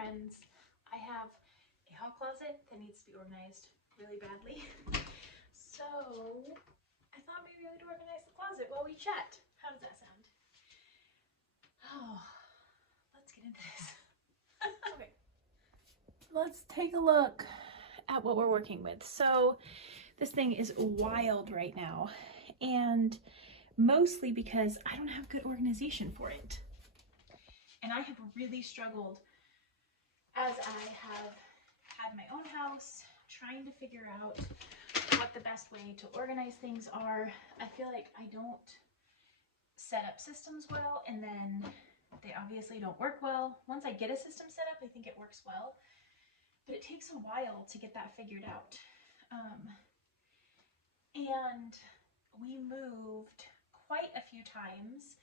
friends. I have a hall closet that needs to be organized really badly. So I thought maybe I would organize the closet while we chat. How does that sound? Oh, let's get into this. Okay, let's take a look at what we're working with. So this thing is wild right now, and mostly because I don't have good organization for it. And I have really struggled as I have had my own house, trying to figure out what the best way to organize things are. I feel like I don't set up systems well, and then they obviously don't work well. Once I get a system set up, I think it works well, but it takes a while to get that figured out. And we moved quite a few times.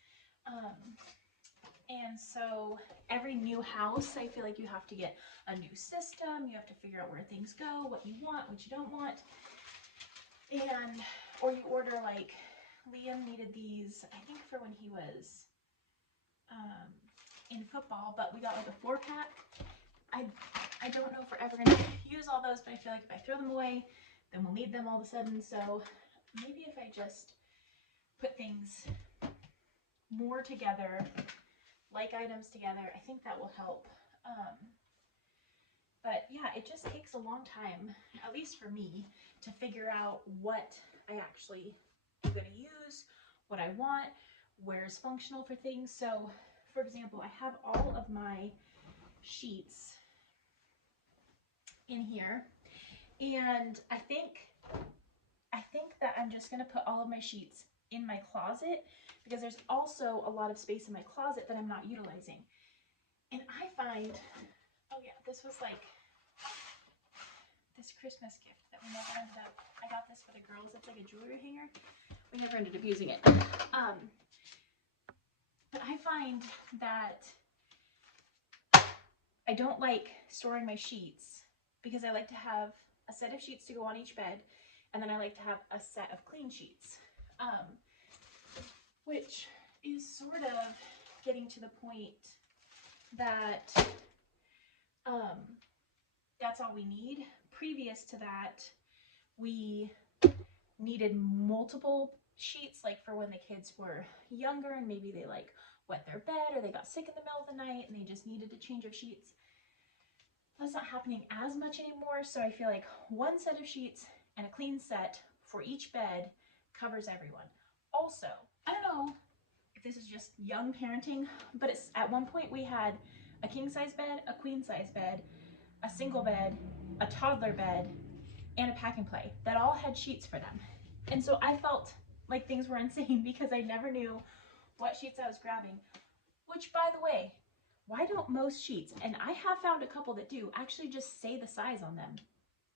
And so every new house, I feel like you have to get a new system. You have to figure out where things go, what you want, what you don't want. And, or you order, like, Liam needed these, I think for when he was in football, but we got like a 4-pack. I don't know if we're ever gonna use all those, but I feel like if I throw them away, then we'll need them all of a sudden. So maybe if I just put things more together, like items together, I think that will help. But yeah, it just takes a long time, at least for me, to figure out what I actually am going to use, what I want, where's functional for things. So, for example, I have all of my sheets in here, and I think that I'm just going to put all of my sheets in my closet, because there's also a lot of space in my closet that I'm not utilizing. And I find, oh yeah, this was like this Christmas gift that we never ended up, I got this for the girls. It's like a jewelry hanger. We never ended up using it. But I find that I don't like storing my sheets, because I like to have a set of sheets to go on each bed, and then I like to have a set of clean sheets. Which is sort of getting to the point that that's all we need. Previous to that, we needed multiple sheets, like for when the kids were younger and maybe they like wet their bed or they got sick in the middle of the night and they just needed a change of sheets. That's not happening as much anymore, so I feel like one set of sheets and a clean set for each bed covers everyone. Also, I don't know if this is just young parenting, but it's, at one point we had a king size bed, a queen size bed, a single bed, a toddler bed, and a pack and play that all had sheets for them. And so I felt like things were insane because I never knew what sheets I was grabbing, which, by the way, why don't most sheets, and I have found a couple that do, actually just say the size on them?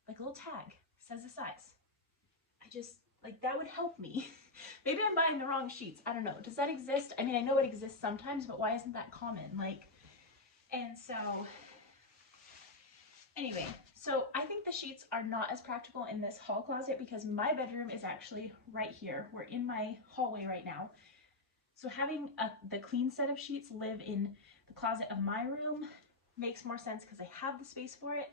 Like a little tag says the size. I just, like, that would help me. Maybe I'm buying the wrong sheets. I don't know. Does that exist? I mean, I know it exists sometimes, but why isn't that common? Like, and so, anyway, so I think the sheets are not as practical in this hall closet because my bedroom is actually right here. We're in my hallway right now. So having the clean set of sheets live in the closet of my room makes more sense because I have the space for it.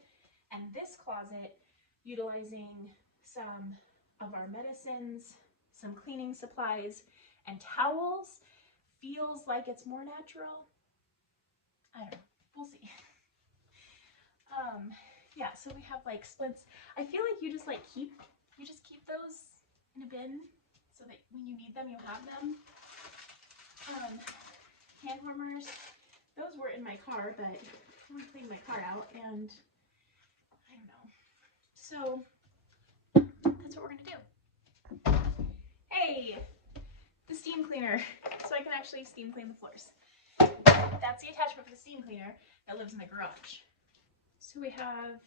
And this closet, utilizing some of our medicines, some cleaning supplies, and towels, feels like it's more natural. I don't know, we'll see. Yeah, so we have like splints. I feel like you just keep those in a bin so that when you need them, you have them. Hand warmers, those were in my car, but I cleaned my car out and I don't know. So that's what we're gonna do. Hey, the steam cleaner, so I can actually steam clean the floors. That's the attachment for the steam cleaner that lives in the garage. So we have,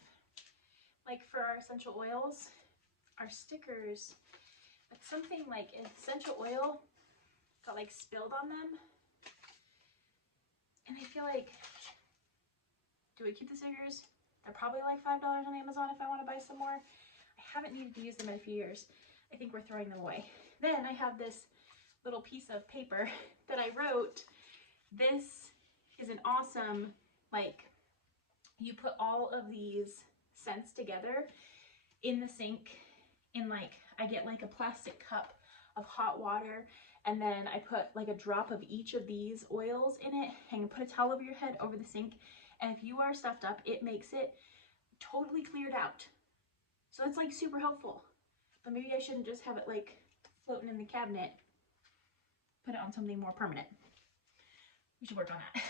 like, for our essential oils, our stickers, but something like essential oil got like spilled on them. And I feel like, do we keep the stickers? They're probably like $5 on Amazon if I want to buy some more. I haven't needed to use them in a few years. I think we're throwing them away. Then I have this little piece of paper that I wrote. This is an awesome, like, you put all of these scents together in the sink in like, I get like a plastic cup of hot water, and then I put like a drop of each of these oils in it, and you put a towel over your head over the sink, and if you are stuffed up, it makes it totally cleared out. So it's like super helpful. But maybe I shouldn't just have it like floating in the cabinet. Put it on something more permanent. We should work on that.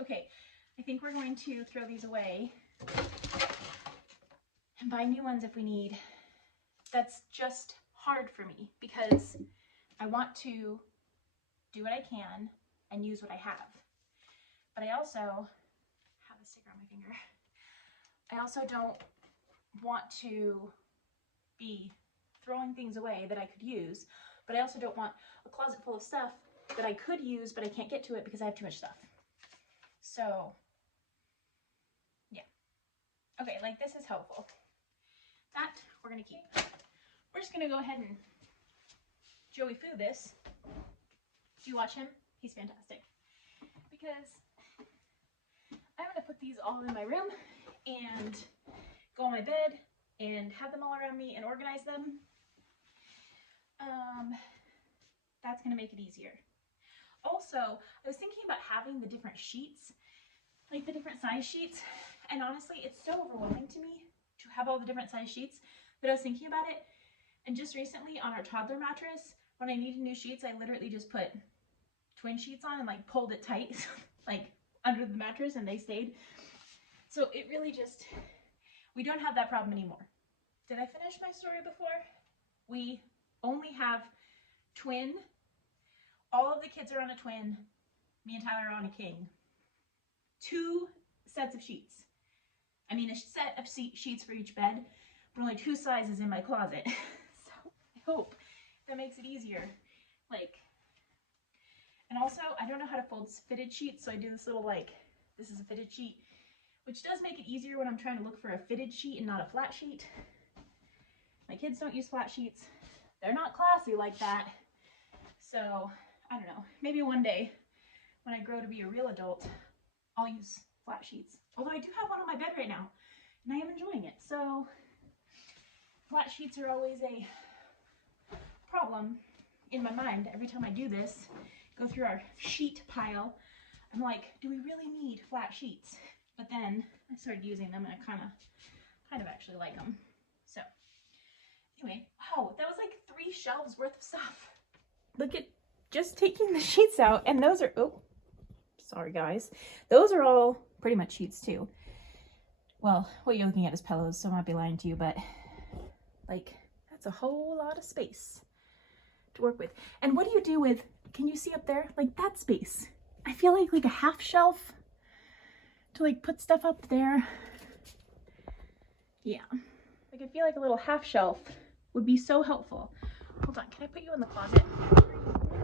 Okay, I think we're going to throw these away and buy new ones if we need. That's just hard for me because I want to do what I can and use what I have. But I also have a sticker on my finger. I also don't want to be throwing things away that I could use, but I also don't want a closet full of stuff that I could use, but I can't get to it because I have too much stuff. So, yeah. Okay, like this is helpful. That we're gonna keep. We're just gonna go ahead and Joey Foo this. Do you watch him? He's fantastic. Because I'm gonna put these all in my room and go on my bed and have them all around me and organize them. That's gonna make it easier. Also, I was thinking about having the different sheets, like the different size sheets, and honestly, it's so overwhelming to me to have all the different size sheets that I was thinking about it. And just recently on our toddler mattress, when I needed new sheets, I literally just put twin sheets on and like pulled it tight, like under the mattress, and they stayed. So it really just, we don't have that problem anymore. Did I finish my story before? We only have twin. All of the kids are on a twin. Me and Tyler are on a king. 2 sets of sheets. I mean, a set of sheets for each bed, but only 2 sizes in my closet. So I hope that makes it easier. Like, and also I don't know how to fold fitted sheets, so I do this little like, this is a fitted sheet, which does make it easier when I'm trying to look for a fitted sheet and not a flat sheet. My kids don't use flat sheets. They're not classy like that. So I don't know, maybe one day when I grow to be a real adult, I'll use flat sheets. Although I do have one on my bed right now and I am enjoying it. So flat sheets are always a problem in my mind. Every time I do this, go through our sheet pile, I'm like, do we really need flat sheets? But then I started using them and I kind of actually like them. So anyway, wow, that was like 3 shelves worth of stuff. Look at just taking the sheets out, and those are, oh, sorry guys. Those are all pretty much sheets too. Well, what you're looking at is pillows, so I might be lying to you, but like, that's a whole lot of space to work with. And what do you do with, can you see up there? Like that space. I feel like a half shelf to like put stuff up there. Yeah. Like I feel like a little half shelf would be so helpful. Hold on, can I put you in the closet?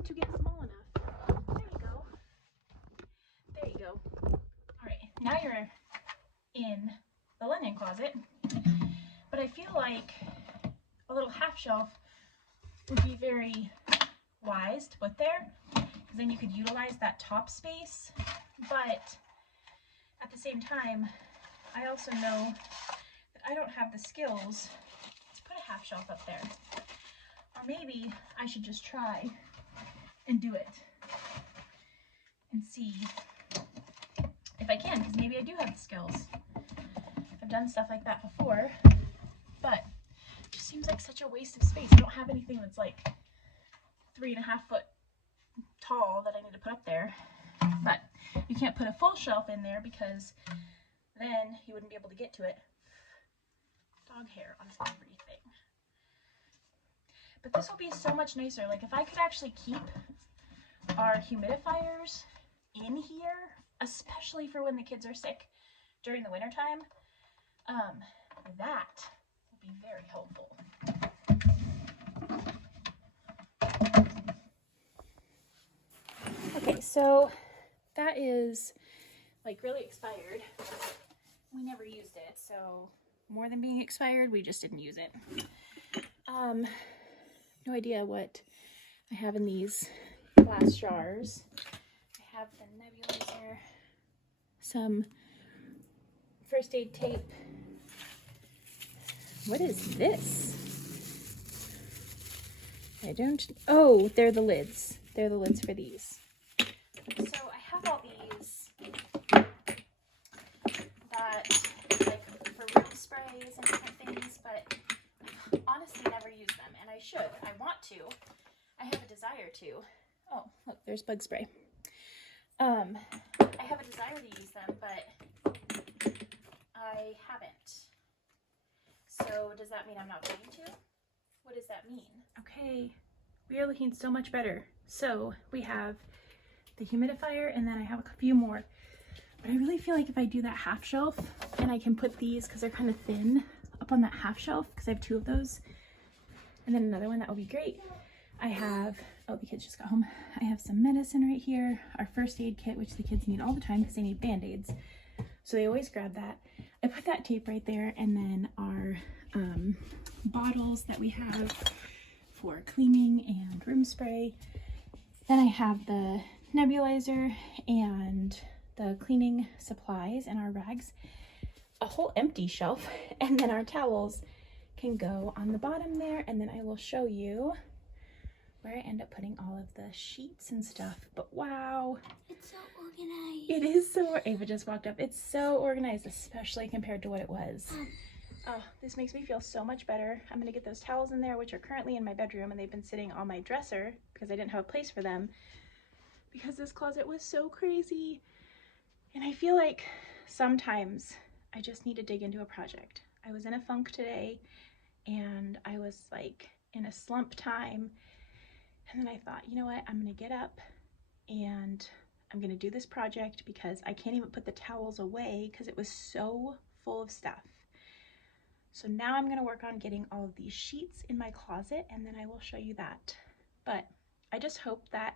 To get small enough. There you go. There you go. All right, now you're in the linen closet, but I feel like a little half shelf would be very wise to put there, because then you could utilize that top space, but at the same time, I also know that I don't have the skills to put a half shelf up there. Or maybe I should just try and do it and see if I can, because maybe I do have the skills. I've done stuff like that before, but it just seems like such a waste of space. I don't have anything that's like 3.5 foot tall that I need to put up there, but you can't put a full shelf in there because then you wouldn't be able to get to it. Dog hair on everything. But this will be so much nicer. Like if I could actually keep our humidifiers in here, especially for when the kids are sick during the winter time, that will be very helpful. Okay, so that is like really expired. We never used it, so more than being expired, we just didn't use it. No idea what I have in these glass jars. I have the nebulizer, some first aid tape. What is this? I don't, oh, they're the lids. They're the lids for these. So I have all these that, like, for room sprays and different things, but I honestly never use them, and I should. I want to. I have a desire to. Oh, look, there's bug spray. I have a desire to use them, but I haven't. So does that mean I'm not going to? What does that mean? Okay, we are looking so much better. So we have the humidifier, and then I have a few more. But I really feel like if I do that half shelf, and I can put these, because they're kind of thin, up on that half shelf, because I have 2 of those, and then another one, that would be great. I have, oh, the kids just got home. I have some medicine right here, our first aid kit, which the kids need all the time because they need Band-Aids. So they always grab that. I put that tape right there, and then our bottles that we have for cleaning and room spray. Then I have the nebulizer and the cleaning supplies and our rags. A whole empty shelf, and then our towels can go on the bottom there, and then I will show you where I end up putting all of the sheets and stuff. But wow, it's so organized. It is so, Ava just walked up. It's so organized, especially compared to what it was. Oh, this makes me feel so much better. I'm gonna get those towels in there, which are currently in my bedroom, and they've been sitting on my dresser because I didn't have a place for them because this closet was so crazy. And I feel like sometimes I just need to dig into a project. I was in a funk today, and I was like in a slump time, and then I thought, you know what, I'm gonna get up and I'm gonna do this project because I can't even put the towels away because it was so full of stuff. So now I'm gonna work on getting all of these sheets in my closet, and then I will show you that. But I just hope that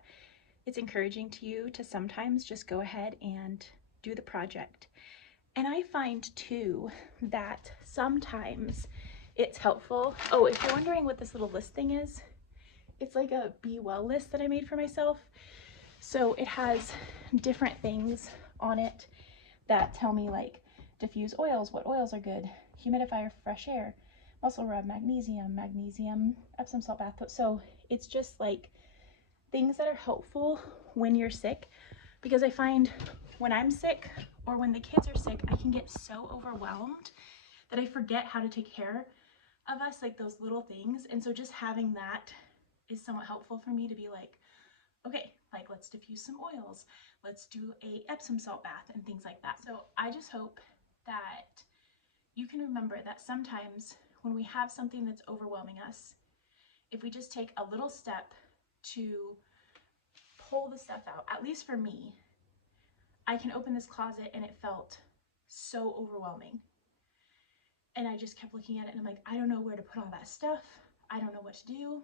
it's encouraging to you to sometimes just go ahead and do the project. And I find too that sometimes it's helpful. Oh, if you're wondering what this little list thing is, it's like a Be Well list that I made for myself. So it has different things on it that tell me, like, diffuse oils, what oils are good, humidifier, fresh air, muscle rub, magnesium, Epsom salt bath. So it's just like things that are helpful when you're sick, because I find when I'm sick or when the kids are sick, I can get so overwhelmed that I forget how to take care of us, like those little things. And so just having that is somewhat helpful for me to be like, okay, like, let's diffuse some oils, let's do a Epsom salt bath and things like that. So I just hope that you can remember that sometimes when we have something that's overwhelming us, if we just take a little step to pull the stuff out, at least for me, I can open this closet and it felt so overwhelming. And I just kept looking at it and I'm like, I don't know where to put all that stuff. I don't know what to do.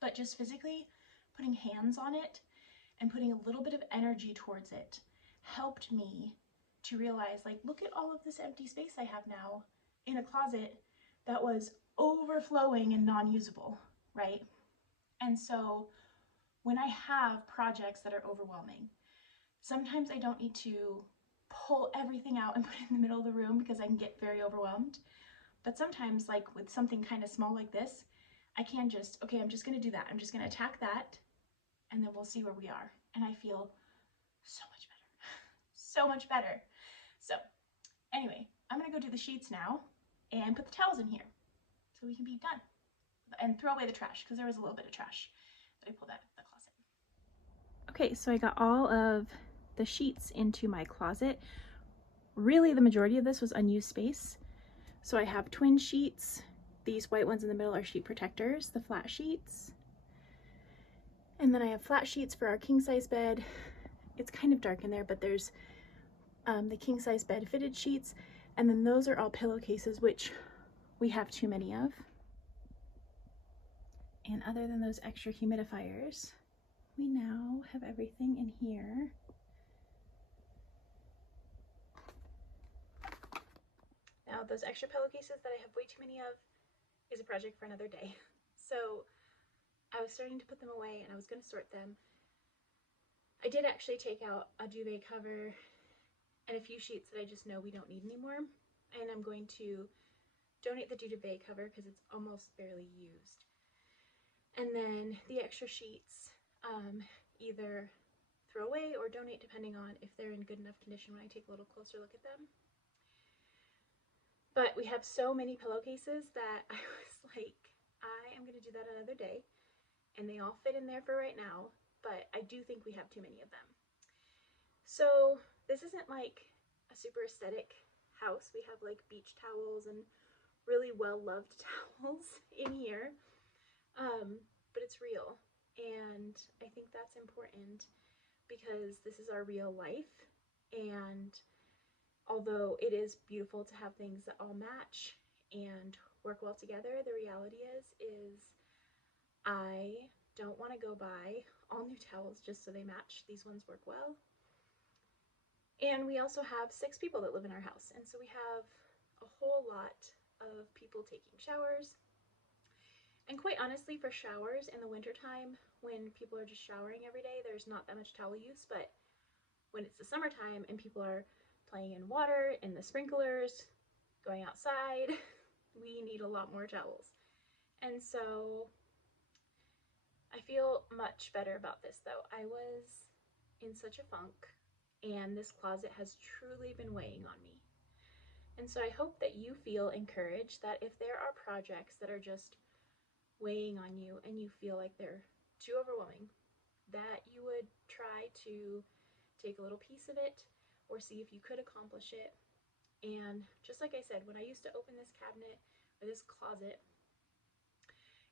But just physically putting hands on it and putting a little bit of energy towards it helped me to realize, like, look at all of this empty space I have now in a closet that was overflowing and non-usable, right? And so when I have projects that are overwhelming, sometimes I don't need to pull everything out and put it in the middle of the room because I can get very overwhelmed. But sometimes, like with something kind of small like this, I can just, okay, I'm just gonna do that. I'm just gonna attack that, and then we'll see where we are. And I feel so much better, so much better. So anyway, I'm gonna go do the sheets now and put the towels in here so we can be done. And throw away the trash, because there was a little bit of trash that I pulled out of the closet. Okay, so I got all of the sheets into my closet. Really, the majority of this was unused space. So I have twin sheets. These white ones in the middle are sheet protectors, the flat sheets. And then I have flat sheets for our king size bed. It's kind of dark in there, but there's the king size bed fitted sheets. And then those are all pillowcases, which we have too many of. And other than those extra humidifiers, we now have everything in here. Now, those extra pillowcases that I have way too many of is a project for another day. So I was starting to put them away and I was going to sort them. I did actually take out a duvet cover and a few sheets that I just know we don't need anymore. And I'm going to donate the duvet cover because it's almost barely used. And then the extra sheets, either throw away or donate depending on if they're in good enough condition when I take a little closer look at them. But we have so many pillowcases that I was like, I am going to do that another day. And they all fit in there for right now, but I do think we have too many of them. So this isn't like a super aesthetic house. We have like beach towels and really well-loved towels in here, but it's real. And I think that's important because this is our real life. And although it is beautiful to have things that all match and work well together, the reality is I don't want to go buy all new towels just so they match. These ones work well. And we also have 6 people that live in our house, and so we have a whole lot of people taking showers. And quite honestly, for showers in the wintertime, when people are just showering every day, there's not that much towel use. But when it's the summertime and people are playing in water, in the sprinklers, going outside, we need a lot more towels. And so I feel much better about this though. I was in such a funk, and this closet has truly been weighing on me. And so I hope that you feel encouraged that if there are projects that are just weighing on you and you feel like they're too overwhelming, that you would try to take a little piece of it or see if you could accomplish it. And just like I said, when I used to open this cabinet or this closet,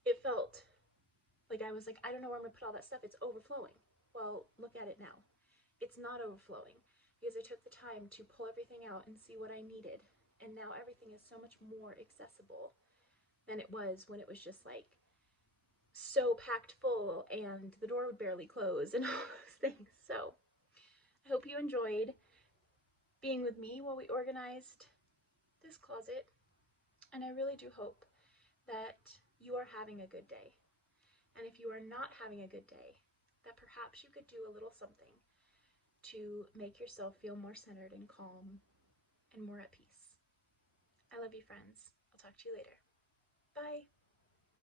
it felt like I was like, I don't know where I'm gonna put all that stuff. It's overflowing. Well, look at it now. It's not overflowing because I took the time to pull everything out and see what I needed. And now everything is so much more accessible than it was when it was just like so packed full and the door would barely close and all those things. So I hope you enjoyed being with me while we organized this closet. And I really do hope that you are having a good day. And if you are not having a good day, that perhaps you could do a little something to make yourself feel more centered and calm and more at peace. I love you, friends. I'll talk to you later. Bye.